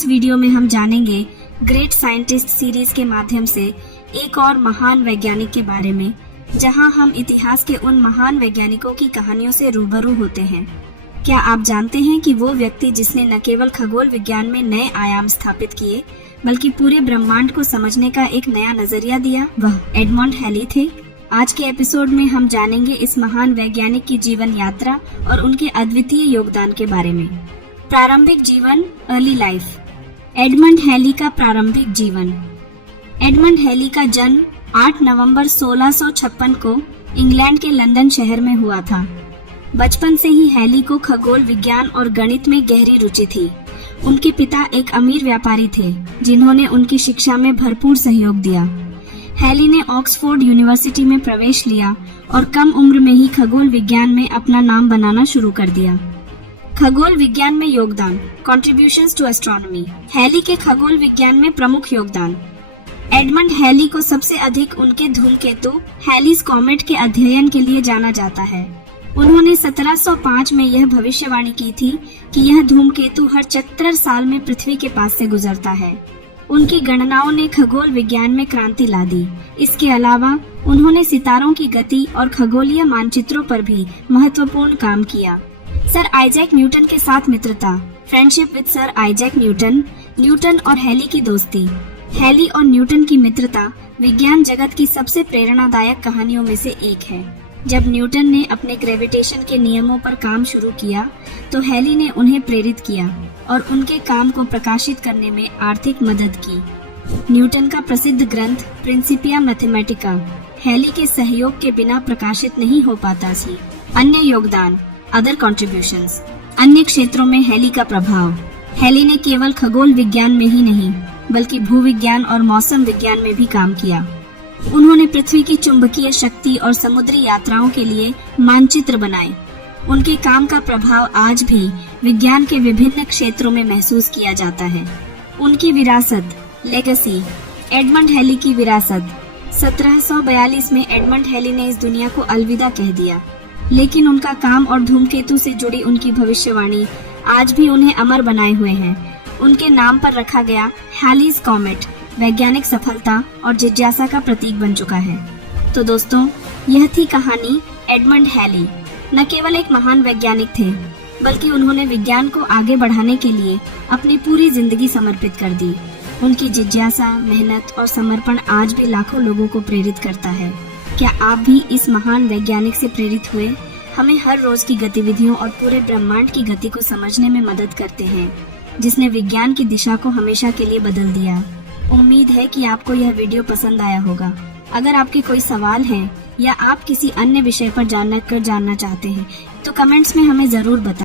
इस वीडियो में हम जानेंगे ग्रेट साइंटिस्ट सीरीज के माध्यम से एक और महान वैज्ञानिक के बारे में, जहां हम इतिहास के उन महान वैज्ञानिकों की कहानियों से रूबरू होते हैं। क्या आप जानते हैं कि वो व्यक्ति जिसने न केवल खगोल विज्ञान में नए आयाम स्थापित किए, बल्कि पूरे ब्रह्मांड को समझने का एक नया नजरिया दिया, वह एडमंड हैली थे। आज के एपिसोड में हम जानेंगे इस महान वैज्ञानिक की जीवन यात्रा और उनके अद्वितीय योगदान के बारे में। प्रारंभिक जीवन, अर्ली लाइफ। एडमंड हैली का प्रारंभिक जीवन। एडमंड हैली का जन्म 8 नवंबर 1656 को इंग्लैंड के लंदन शहर में हुआ था। बचपन से ही हैली को खगोल विज्ञान और गणित में गहरी रुचि थी। उनके पिता एक अमीर व्यापारी थे, जिन्होंने उनकी शिक्षा में भरपूर सहयोग दिया। हैली ने ऑक्सफोर्ड यूनिवर्सिटी में प्रवेश लिया और कम उम्र में ही खगोल विज्ञान में अपना नाम बनाना शुरू कर दिया। खगोल विज्ञान में योगदान, कंट्रीब्यूशंस टू एस्ट्रोनॉमी। हैली के खगोल विज्ञान में प्रमुख योगदान। एडमंड हैली को सबसे अधिक उनके धूमकेतु हैलीज कॉमेट के अध्ययन के लिए जाना जाता है। उन्होंने 1705 में यह भविष्यवाणी की थी कि यह धूमकेतु हर 74 साल में पृथ्वी के पास से गुजरता है। उनकी गणनाओं ने खगोल विज्ञान में क्रांति ला दी। इसके अलावा उन्होंने सितारों की गति और खगोलीय मानचित्रों पर भी महत्वपूर्ण काम किया। सर आइजैक न्यूटन के साथ मित्रता, friendship with sir Isaac Newton. Newton और हैली की दोस्ती। हैली और न्यूटन की मित्रता विज्ञान जगत की सबसे प्रेरणादायक कहानियों में से एक है। जब न्यूटन ने अपने ग्रेविटेशन के नियमों पर काम शुरू किया, तो हैली ने उन्हें प्रेरित किया और उनके काम को प्रकाशित करने में आर्थिक मदद की। न्यूटन का प्रसिद्ध ग्रंथ प्रिंसिपिया मैथमेटिका हैली के सहयोग के बिना प्रकाशित नहीं हो पाता थी। अन्य योगदान, अदर कॉन्ट्रीब्यूशंस। अन्य क्षेत्रों में हैली का प्रभाव। हैली ने केवल खगोल विज्ञान में ही नहीं, बल्कि भूविज्ञान और मौसम विज्ञान में भी काम किया। उन्होंने पृथ्वी की चुंबकीय शक्ति और समुद्री यात्राओं के लिए मानचित्र बनाए। उनके काम का प्रभाव आज भी विज्ञान के विभिन्न क्षेत्रों में महसूस किया जाता है। उनकी विरासत, लेगेसी। एडमंड हैली की विरासत। 1742 में एडमंड हैली ने इस दुनिया को अलविदा कह दिया, लेकिन उनका काम और धूमकेतु से जुड़ी उनकी भविष्यवाणी आज भी उन्हें अमर बनाए हुए हैं। उनके नाम पर रखा गया हैलीज कॉमेट वैज्ञानिक सफलता और जिज्ञासा का प्रतीक बन चुका है। तो दोस्तों, यह थी कहानी एडमंड हैली। न केवल एक महान वैज्ञानिक थे, बल्कि उन्होंने विज्ञान को आगे बढ़ाने के लिए अपनी पूरी जिंदगी समर्पित कर दी। उनकी जिज्ञासा, मेहनत और समर्पण आज भी लाखों लोगों को प्रेरित करता है। क्या आप भी इस महान वैज्ञानिक से प्रेरित हुए? हमें हर रोज की गतिविधियों और पूरे ब्रह्मांड की गति को समझने में मदद करते हैं, जिसने विज्ञान की दिशा को हमेशा के लिए बदल दिया। उम्मीद है कि आपको यह वीडियो पसंद आया होगा। अगर आपके कोई सवाल हैं या आप किसी अन्य विषय पर जानना चाहते हैं, तो कमेंट्स में हमें जरूर बताएं।